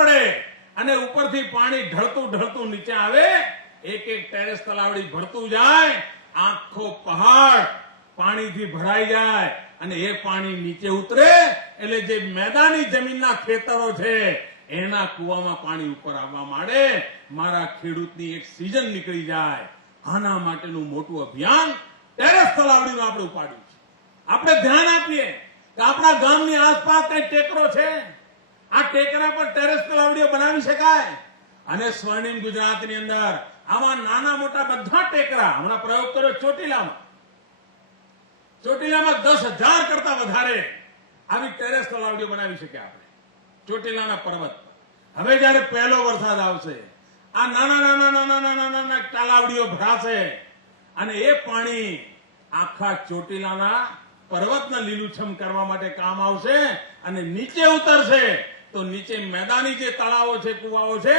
પડે અને ઉપરથી પાણી ઢળતું ઢળતું નીચે આવે, એક એક ટેરેસ તલાવડી ભરતું જાય, આખો પહાડ પાણીથી ભરાઈ જાય અને એ પાણી નીચે ઉતરે એટલે જે મેદાની જમીનના ખેતરો છે એના કુવામાં પાણી ઉપર આવવા માંડે, મારા ખેડૂતની એક સિઝન નીકળી જાય. આના માટેનું મોટું અભિયાન ટેરેસ તલાવડીનું આપણે ઉપાડ્યું છે. આપણે ધ્યાન આપીએ કે આપણા ગામની આસપાસ કઈ ટેકરો છે, આ ટેકરા પર ટેરેસ તલાવડીઓ બનાવી શકાય. અને સ્વર્ણિમ ગુજરાતની અંદર આવા નાના મોટા બધા ટેકરા, હમણાં પ્રયોગ કર્યો ચોટીલામાં 10,000 કરતા વધારે આવી ટેરેસ તલાવડીઓ બનાવી શક્યા આપણે ચોટીલાના પર્વત. હવે જયારે પહેલો વરસાદ આવશે, આ નાના તલાવડીઓ ભરાશે અને એ પાણી આખા ચોટીલાના પર્વતને લીલુંછમ કરવા માટે કામ આવશે અને નીચે ઉતરશે તો નીચે મેદાની જે તળાવો છે, કુવાઓ છે,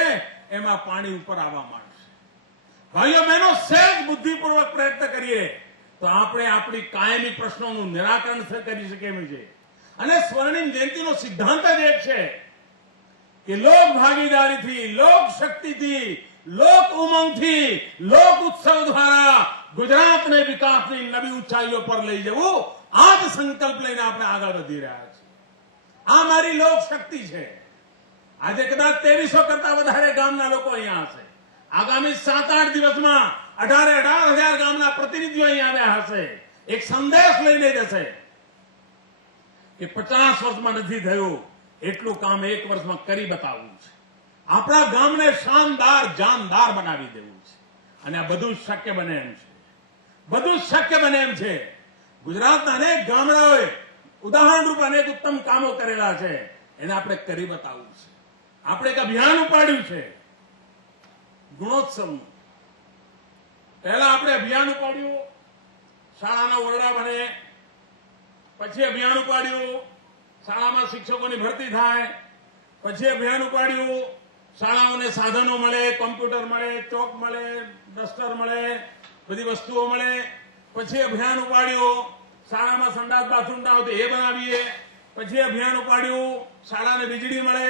એમાં પાણી ઉપર આવવા માંડશે. ભાઈઓ બહેનો, સહેજ બુદ્ધિપૂર્વક પ્રયત્ન કરીએ તો આપણે આપણી કાયમી પ્રશ્નોનું નિરાકરણ કરી શકીએ એમ છે. અને સ્વર્ણિમ જયંતિનો સિદ્ધાંત જ એક છે કે લોક ભાગીદારીથી, લોક શક્તિથી, લોક ઉમંગથી, લોક ઉત્સવ દ્વારા ગુજરાતને વિકાસની નવી ઊંચાઈઓ પર લઈ જવું, આ જ સંકલ્પ લઈને આપણે આગળ વધી રહ્યા છીએ. આ મારી લોક શક્તિ છે. આજે કદાચ 2300 કરતા વધારે ગામના લોકો અહીંયા હશે. આગામી 7-8 દિવસમાં 18,000 ગામના પ્રતિનિધિઓ અહીં આવ્યા હશે. એક સંદેશ લઈને જશે કે 50 વર્ષમાં નથી થયું એટલું કામ 1 વર્ષમાં કરી બતાવવું છે. આપણા ગામને શાનદાર, જાનદાર બનાવી દેવું છે. અને આ બધું શક્ય બને એમ છે. બધું શક્ય બને એમ છે. ગુજરાતના અનેક ગામડાઓએ ઉદાહરણરૂપ અનેક ઉત્તમ કામો કરેલા છે. એને આપણે કરી બતાવવું છે. આપણે એક અભિયાન ઉપાડ્યું છે ગુણોત્સવનું. પહેલા આપણે અભિયાન ઉપાડ્યું શાળાના ઓરડા બને, પછી અભિયાન ઉપાડ્યું શાળામાં શિક્ષકોની ભરતી થાય, પછી અભિયાન ઉપાડ્યું શાળાઓને સાધનો મળે, કોમ્પ્યુટર મળે, ચોક મળે, ડસ્ટર મળે, બધી વસ્તુઓ મળે. પછી અભિયાન ઉપાડ્યું શાળામાં સંડાસ બાથરૂમ ના આવતું એ બનાવીએ. પછી અભિયાન ઉપાડ્યું શાળાને વીજળી મળે.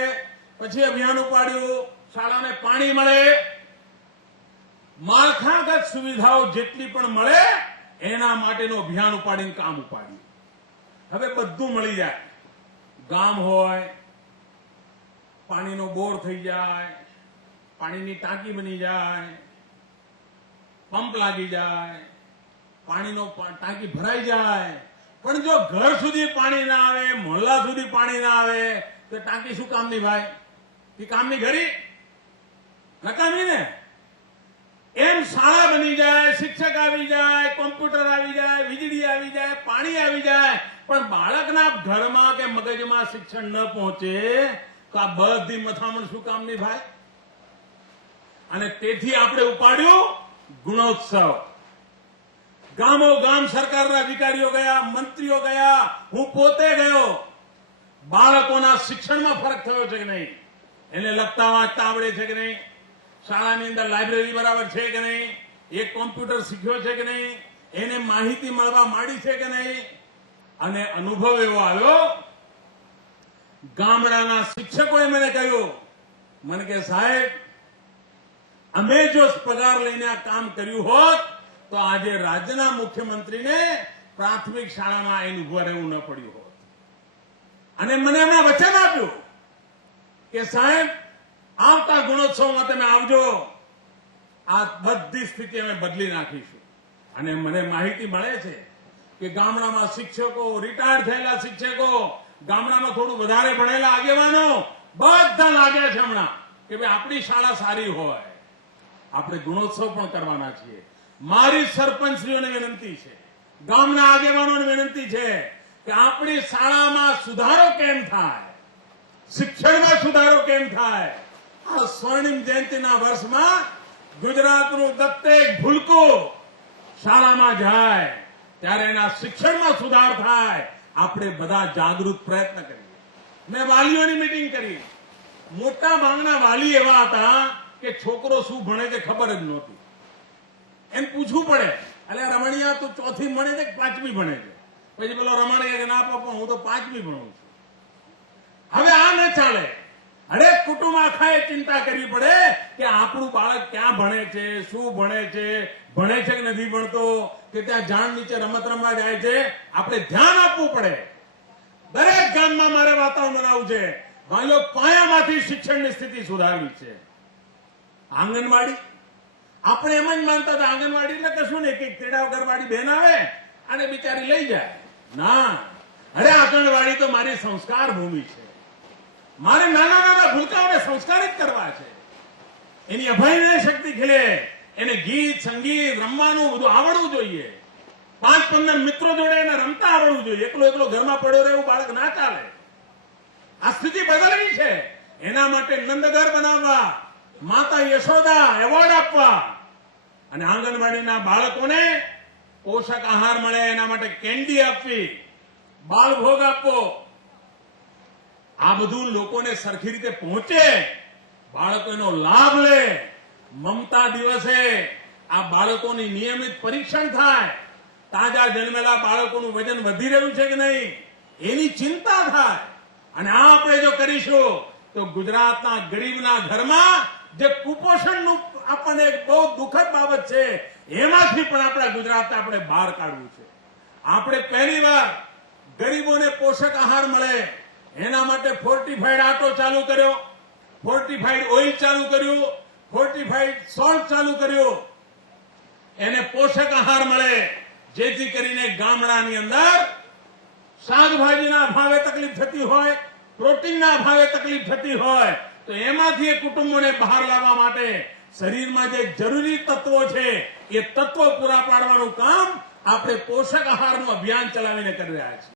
પછી અભિયાન ઉપાડ્યું શાળાને પાણી મળે. માળખાગત સુવિધાઓ જેટલી પણ મળે એના માટેનું અભિયાન ઉપાડીને કામ ઉપાડ્યું. હવે બધું મળી જાય. ગામ હોય, પાણીનો બોર થઈ જાય, પાણીની ટાંકી બની જાય, પંપ લાગી જાય, પાણીનો ટાંકી ભરાઈ જાય. પણ જો ઘર સુધી પાણી ના આવે, મોહલ્લા સુધી પાણી ના આવે તો ટાંકી શું કામની ભાઈ? એ કામની ઘડી નકામી ને. એમ શાળા બની જાય, શિક્ષક આવી જાય, કોમ્પ્યુટર આવી જાય, વીજળી આવી જાય, પાણી આવી જાય, પણ બાળકના ઘરમાં કે મગજમાં શિક્ષણ ન પહોંચે તો આ બધી મથામણ શું કામની ભાઈ? અને તેથી આપણે ઉપાડ્યું ગુણોત્સવ. ગામો ગામ સરકારના અધિકારીઓ ગયા, મંત્રીઓ ગયા, હું પોતે ગયો. બાળકોના શિક્ષણમાં ફરક થયો છે કે નહીં? એને લખતા વાંચતા આવડે છે કે નહીં? શાળાની અંદર લાઇબ્રેરી બરાબર છે કે નહીં? એક કોમ્પ્યુટર શીખ્યો છે કે નહીં? એને માહિતી મળવા માંડી છે કે નહીં? અને અનુભવ એવો આવ્યો, ગામડાના શિક્ષકોએ મને કહ્યું, મને કે સાહેબ, અમે જો પગાર લઈને આ કામ કર્યું હોત તો આજે રાજ્યના મુખ્યમંત્રીને પ્રાથમિક શાળામાં આવીને ઉભા રહેવું ન પડ્યું હોત. અને મને એમણે વચન આપ્યું કે સાહેબ, આવતા ગુણોત્સવમાં તમે આવજો, આ બધી સ્થિતિ અમે બદલી નાખીશું. અને મને માહિતી મળે છે કે ગામડામાં શિક્ષકો, રિટાયર્ડ થયેલા શિક્ષકો, ગામડામાં થોડું વધારે ભણેલા આગેવાનો બધા લાગ્યા છે હમણાં કે ભાઈ આપણી શાળા સારી હોય. આપણે ગુણોત્સવ પણ કરવાના છીએ. મારી સરપંચશ્રીઓને વિનંતી છે, ગામના આગેવાનોને વિનંતી છે કે આપણી શાળામાં સુધારો કેમ થાય, શિક્ષણમાં સુધારો કેમ થાય. આ સ્વર્ણિમ જયંતિના વર્ષમાં ગુજરાતનું દત્તેક ભૂલકું શાળામાં જાય ત્યારે એના શિક્ષણમાં સુધાર થાય. આપણે બધા જાગૃત પ્રયત્ન કરીએ. મેં વાલીઓની મીટિંગ કરી. મોટા ભાગના વાલી એવા હતા કે છોકરો શું ભણે છે ખબર જ નહોતી. એમ પૂછવું પડે, એટલે રમણીયા તું 4મી ભણે છે કે 5મી ભણે છે? પછી પેલો રમણીયા કે ના પપ્પા હું તો 5મી ભણું છું. હવે આ ન ચાલે. હરેક કુટુંબ આખાએ ચિંતા કરવી પડે કે આપણું બાળક ક્યાં ભણે છે, શું ભણે છે કે નથી ભણતો, કે ત્યાં ઝાડ નીચે રમત રમવા જાય છે. આપણે ધ્યાન આપવું પડે. દરેક ગામમાં મારે વાતાવરણ બનાવવું છે. ભાઈઓ, પાયામાંથી શિક્ષણની સ્થિતિ સુધારવી છે. આંગણવાડી, આપણે એમ જ માનતા હતા આંગણવાડી એટલે કશું નહીં, કે તેડા વગરવાળી બેન આવે અને બિચારી લઈ જાય. ના, અરે આંગણવાડી તો મારી સંસ્કાર ભૂમિ છે. મારે નાના નાના ભૂલકાઓને સંસ્કારિત કરવા છે. એની અભયને શક્તિ ખીલે, એને ગીત સંગીત રમવાનું બધું આવડવું જોઈએ. 5-15 મિત્રો જોડે એને રમતા આવડવું જોઈએ. એકલો એકલો ઘરમાં પડ્યો રહે એવું બાળક ના ચાલે. આ સ્થિતિ બદલવી છે. એના માટે નંદઘર બનાવવા, માતા યશોદા એવોર્ડ આપવા અને આંગણવાડીના બાળકોને પોષક આહાર મળે એના માટે કેન્ડી આપવી, બાલભોગ આપવો. આ બધું લોકોને સરખી રીતે પહોંચે, બાળકો એનો લાભ લે. મમતા દિવસે આ બાળકોની નિયમિત પરીક્ષણ થાય. તાજા જન્મેલા બાળકોનું વજન વધી રહ્યું છે કે નહીં એની ચિંતા થાય. અને આ આપણે જો કરીશું તો ગુજરાતના ગરીબના ઘરમાં જે કુપોષણનું આપણને એક બહુ દુઃખદ બાબત છે એમાંથી પણ આપણા ગુજરાતને આપણે બહાર કાઢવું છે. આપણે પહેલીવાર ગરીબોને પોષક આહાર મળે એના માટે ફોર્ટિફાઈડ આટો ચાલુ કર્યો, ફોર્ટિફાઈડ ઓઇલ ચાલુ કર્યું, ફોર્ટિફાઈડ સોલ્ટ ચાલુ કર્યું. એને પોષક આહાર મળે જેથી કરીને ગામડાની અંદર શાકભાજીના ભાવે તકલીફ થતી હોય, પ્રોટીનના ભાવે તકલીફ થતી હોય તો એમાંથી એ કુટુંબોને બહાર લાવવા માટે શરીરમાં જે જરૂરી તત્વો છે એ તત્વો પૂરા પાડવાનું કામ આપણે પોષક આહારનું અભિયાન ચલાવીને કરી રહ્યા છીએ.